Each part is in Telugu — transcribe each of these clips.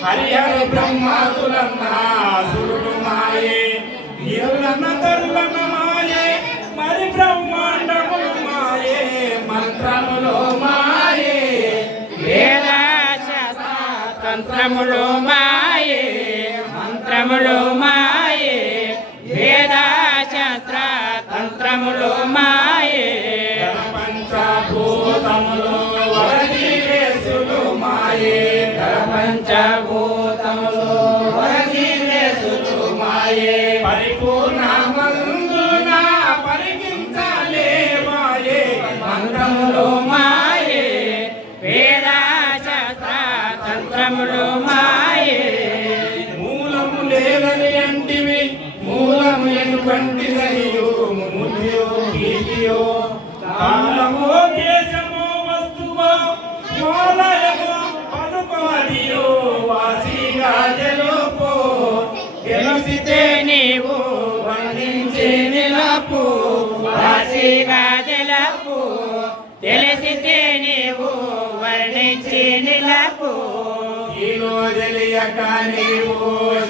హరిహర బ్రహ్మాదులన్నా సురుడు మాయే ఇరులన్న తరులన్న మాయే మరి బ్రహ్మాండములు మాయే మంత్రములో మాయే వేద శాస్త్ర తంత్రములు మాయే మంత్రములు మాయే వేద శాస్త్ర తంత్రములు మాయే పంచభూతములు వరజీవేశులు మాయే పంచభూతములు వరజీవేశులు మాయే పరిపూర్ణమందున పరిగించాలే మాయే మంత్రములు మాయే వేద శాస్త్ర తంత్రములు మాయే మూలము లేదని అంటివి మూలము ఎనుకంటిదనియో మునియో కీర్తియో కాలమో దేశమో వస్తువో మూలయమో పలుకోదియో వాసిగా జలోపో తెలిసితే నీవు వర్ణించి నిలపు వాసిగా తెలుపు తెలిసితే నీవు వర్ణించి నిలపు ఈలో తెలియక నీవు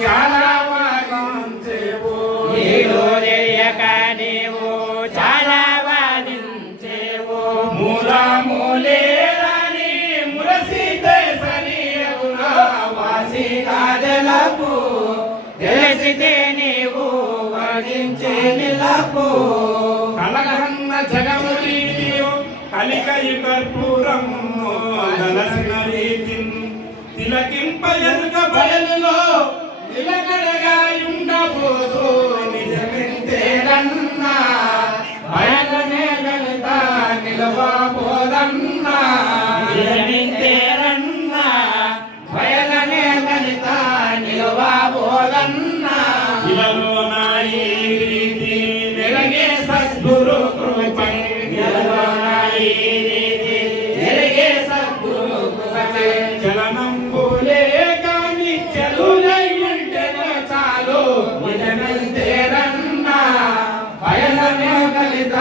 చాలా వాదించేవు నీలో తెలియక నీవు చాలా వాదించేవు మూలములేదని మురసితే సరియగునా వాసిగా జలపు తెలిసితే నీవు వర్ణించి నిలపు కలగన్న జగము రీతియో కలికయు కర్పూరము గలసిన రీతిన్ తిలకింప ఎరుక బయలులో నిలకడగా ఉండబోదు నిజమెంతేనన్నా బయలనే గణిత నిలవబోదన్నా నిజమెంతేనన్నా బయలనే గణిత నిలవబోదన్నా ఇలలో నా ఈ రీతి నెరగే సద్గురు కృపై ఇలలో నా ఈ రీతి నెరగే సద్గురు కృపై చలనంబులే కాని చెలులై ఉంటేనే చాలు నిజమెంతేనన్నా బయలనే గణిత